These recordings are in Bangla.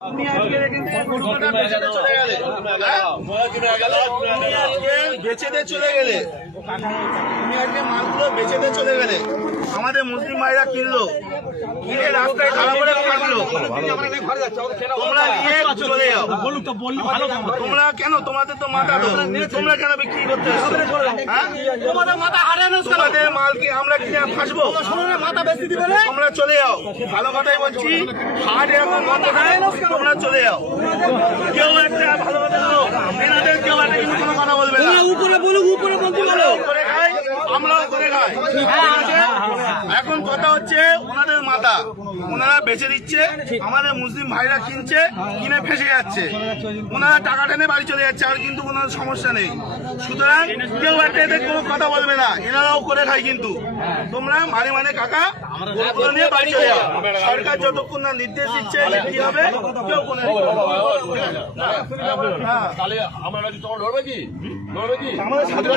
তুমি আজকে কলকাতা বেচেতে চলে গেলে, বেচেতে চলে গেলে, তুমি আজকে মালগুলো বেচেতে চলে গেলে, আমাদের মুসলিম ভাইরা কিনলো, কিনে রাস্তায় খারাপ করে কাটলো, তোমরা নিয়ে চলে যাও। তোমরা কেন, তোমাদের তো মাথা, তোমরা কেন বিক্রি করতে তোমাদের মাথা হারানো, তোমাদের মাল কি আমরা কিনে ফাঁসবো? মাথা বেশি দিবে, তোমরা চলে যাও। ভালো কথাই বলছি, হাট এরকম বন্ধ দেয়, তোমরা চলে যাও। কেউ একটা ভালো কথা বলো, এনাদের কেউ একটা কিন্তু কোনো কথা বলবে না। উপরে বলুক, উপরে বলতে বলো, করে খাই, আমরাও করে খাই। এখন কথা হচ্ছে ওনাদের মাথা, ওনারা বেচে দিচ্ছে, আমাদের মুসলিম ভাইরা কিনছে, কিনে ফেসে যাচ্ছে, ওনারা টাকা টেনে বাড়ি চলে যাচ্ছে, আর কিন্তু কোনো সমস্যা নেই। সুতরাং কেউ একটা এদের কোনো কথা বলবে না, এনারাও করে খায়। কিন্তু তোমরা মানে মানে কাকা নিয়ে বাড়ি চলে যাও। সরকার যতক্ষণ না নির্দেশ দিচ্ছে কি হবে, কেউ কোনো আমাদের সাথে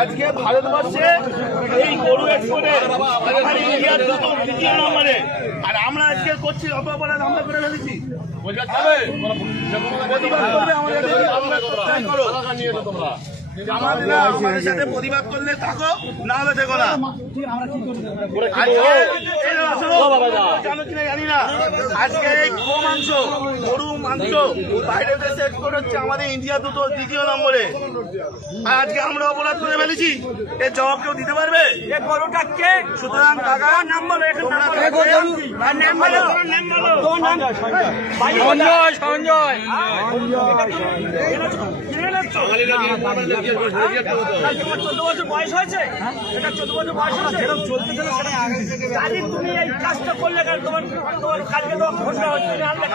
আজকে ভারতবর্ষে এই গরু এক্সপোর্টে ইন্ডিয়ার দ্বিতীয় নম্বরে, আর আমরা আজকে করছি অপরাধ, আমরা করে ফেলেছি। আমাদের সাথে প্রতিবাদ করলে থাকো, না হলে দেখো না। কেন কিনা জানি না, আজকে এই মাংস, গরু মাংস বাইরের দেশে এক্সপোর্ট হচ্ছে, আমাদের ইন্ডিয়া দ্বিতীয় নম্বরে, আর আজকে আমরা অপরাধ করে ফেলেছি। এর জবাব কেউ দিতে পারবে? সুতরাং কাকা নাম বলো, সঞ্জয় 14 বছর বয়স হয়েছে, এটা 14 বছর বয়স হয়েছে, তুমি এই কাজটা করলে তোমার কালকে তো ঘোষণা হচ্ছে আমরা